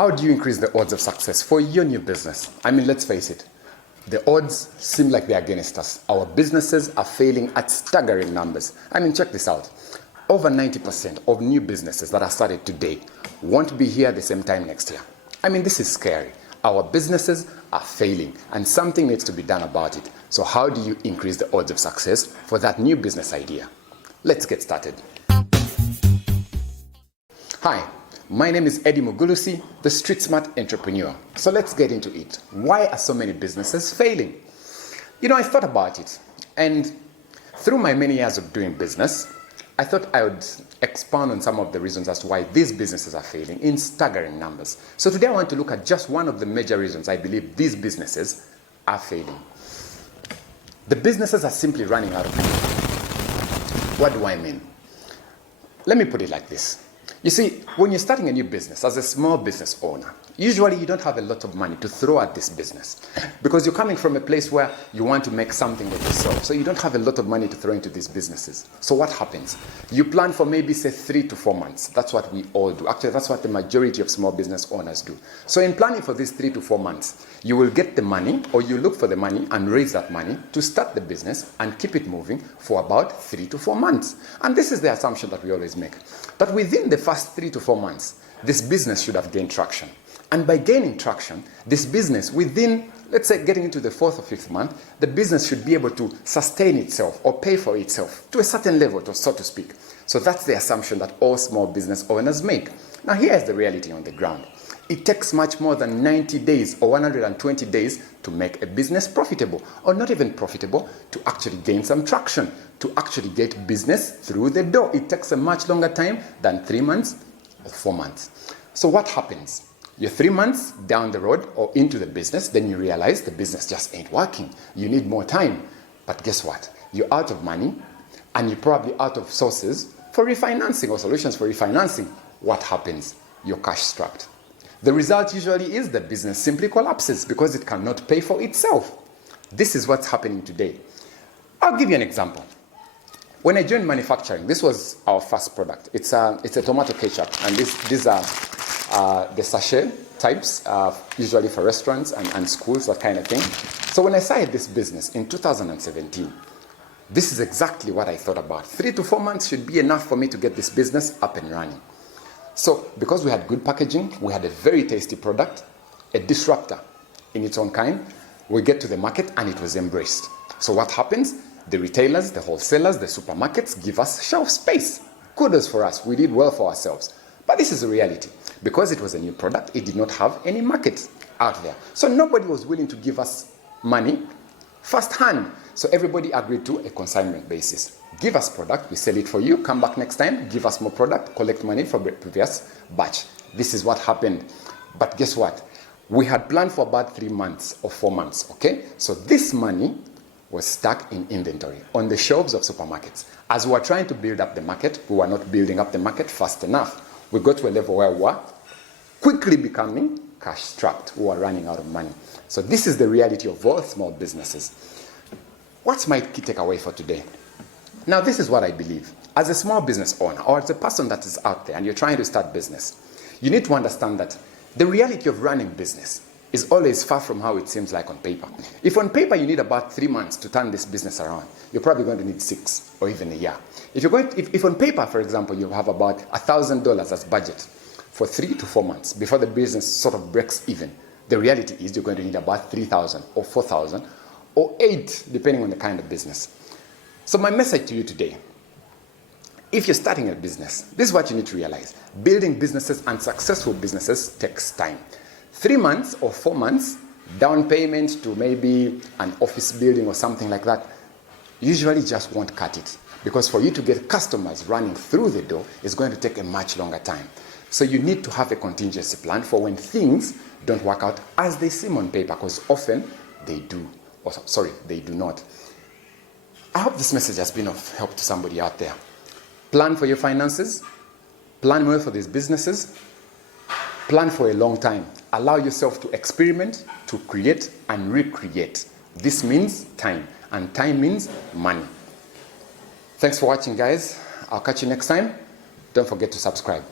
How do you increase the odds of success for your new business? I mean, let's face it. The odds seem like they're against us. Our businesses are failing at staggering numbers. I mean, check this out. Over 90% of new businesses that are started today won't be here at the same time next year. I mean, this is scary. Our businesses are failing and something needs to be done about it. So how do you increase the odds of success for that new business idea? Let's get started. Hi, my name is Eddie Mugulusi, the Street Smart Entrepreneur. So let's get into it. Why are so many businesses failing? I thought about it, and through my many years of doing business, I thought I would expound on some of the reasons as to why these businesses are failing in staggering numbers. So today I want to look at just one of the major reasons I believe these businesses are failing. The businesses are simply running out of money. What do I mean? Let me put it like this. You see, when you're starting a new business as a small business owner, usually you don't have a lot of money to throw at this business because you're coming from a place where you want to make something of yourself. So you don't have a lot of money to throw into these businesses. So what happens? You plan for maybe, say, 3 to 4 months. That's what we all do. Actually, that's what the majority of small business owners do. So in planning for these 3 to 4 months, you will get the money, or you look for the money and raise that money to start the business and keep it moving for about 3 to 4 months. And this is the assumption that we always make. But within the first 3 to 4 months, this business should have gained traction. And by gaining traction, this business within, let's say, getting into the 4th or 5th month, the business should be able to sustain itself or pay for itself to a certain level, so to speak. So that's the assumption that all small business owners make. Now here's the reality on the ground. It takes much more than 90 days or 120 days to make a business profitable, or not even profitable, to actually gain some traction, to actually get business through the door. It takes a much longer time than 3 months or 4 months. So what happens? You're 3 months down the road or into the business, then you realize the business just ain't working. You need more time. But guess what? You're out of money and you're probably out of sources for refinancing or solutions for refinancing. What happens? You're cash strapped. The result usually is the business simply collapses because it cannot pay for itself. This is what's happening today. I'll give you an example. When I joined manufacturing, this was our first product. It's a tomato ketchup, and these are the sachet types, usually for restaurants and schools, that kind of thing. So when I started this business in 2017, this is exactly what I thought about. 3 to 4 months should be enough for me to get this business up and running. So because we had good packaging, we had a very tasty product, a disruptor in its own kind, we get to the market and it was embraced. So what happens? The retailers, the wholesalers, the supermarkets give us shelf space. Kudos for us. We did well for ourselves. But this is the reality. Because it was a new product, it did not have any market out there. So nobody was willing to give us money firsthand. So everybody agreed to a consignment basis. Give us product, we sell it for you, come back next time, give us more product, collect money from the previous batch. This is what happened. But guess what? We had planned for about 3 months or 4 months, okay? So this money was stuck in inventory on the shelves of supermarkets. As we were trying to build up the market, we were not building up the market fast enough. We got to a level where we were quickly becoming cash strapped. We were running out of money. So this is the reality of all small businesses. What's my key takeaway for today? Now, this is what I believe. As a small business owner, or as a person that is out there and you're trying to start business, you need to understand that the reality of running business is always far from how it seems like on paper. If on paper you need about 3 months to turn this business around, you're probably going to need 6 or even a year. If on paper, for example, you have about $1,000 as budget for 3 to 4 months before the business sort of breaks even, the reality is you're going to need about 3,000 or 4,000 or 8, depending on the kind of business. So my message to you today, if you're starting a business, this is what you need to realize. Building businesses and successful businesses takes time. 3 months or 4 months, down payment to maybe an office building or something like that, usually just won't cut it. Because for you to get customers running through the door is going to take a much longer time. So you need to have a contingency plan for when things don't work out as they seem on paper, because often they do. They do not. I hope this message has been of help to somebody out there. Plan for your finances. Plan well for these businesses. Plan for a long time. Allow yourself to experiment, to create and recreate. This means time, and time means money. Thanks for watching, guys. I'll catch you next time. Don't forget to subscribe.